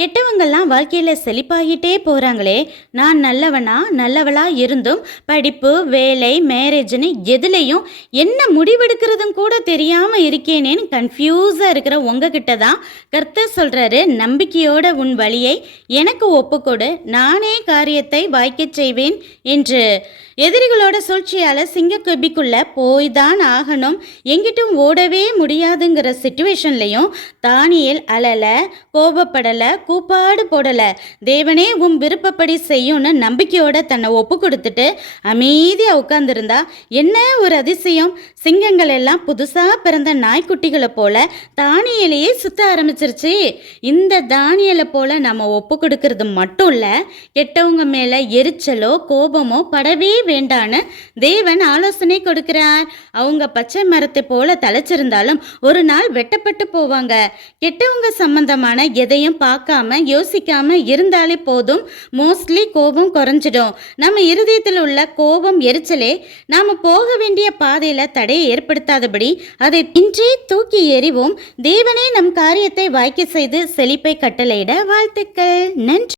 கெட்டவங்கெல்லாம் வாழ்க்கையில் செழிப்பாகிட்டே போகிறாங்களே, நான் நல்லவளா இருந்தும் படிப்பு வேலை மேரேஜ்னு எதுலேயும் என்ன முடிவெடுக்கிறதும் கூட தெரியாமல் இருக்கேனேன்னு கன்ஃபியூஸாக இருக்கிற உங்ககிட்ட தான் கர்த்தர் சொல்கிறாரு, நம்பிக்கையோட உன் வழியை எனக்கு ஒப்புக்கொடு, நானே காரியத்தை வாய்க்கச் செய்வேன் என்று. எதிரிகளோட சூழ்ச்சியால் சிங்கக்கொபிக்குள்ளே போய் தான் ஆகணும், எங்கிட்டும் ஓடவே முடியாதுங்கிற சிச்சுவேஷன்லையும் தானியேல் அழலை, கோபப்படலை, கூப்பாடு போடலை. தேவனே உன் விருப்பப்படி செய்யும்னு நம்பிக்கையோட தன்னை ஒப்பு கொடுத்துட்டு அமைதியாக உட்காந்துருந்தா என்ன ஒரு அதிசயம்! சிங்கங்கள் எல்லாம் புதுசாக பிறந்த நாய்க்குட்டிகளை போல தானியலையே சுத்த ஆரம்பிச்சிருச்சு. இந்த தானியலை போல நம்ம ஒப்பு கொடுக்கறது மட்டும் இல்லை, கெட்டவங்க மேலே எரிச்சலோ கோபமோ படவே வேண்டான்னு தேவன் ஆலோசனை கொடுக்கிறார். அவங்க பச்சை மரத்தை போல தலைச்சிருந்தாலும் ஒரு நாள் வெட்டப்பட்டு போவாங்க. கெட்டவங்க சம்பந்தமான எதையும் பார்க்காம யோசிக்காம இருந்தாலே போதும், மோஸ்ட்லி கோபம் குறைஞ்சிடும். நம்ம இருதயத்தில் உள்ள கோபம் எரிச்சலே நாம போக வேண்டிய பாதையில தடையை ஏற்படுத்தாதபடி அதை இன்றே தூக்கி எறிவோம். தேவனே நம் காரியத்தை வாய்க்க செய்து செழிப்பை கட்டளையிட வாழ்த்துக்கள். நன்றி.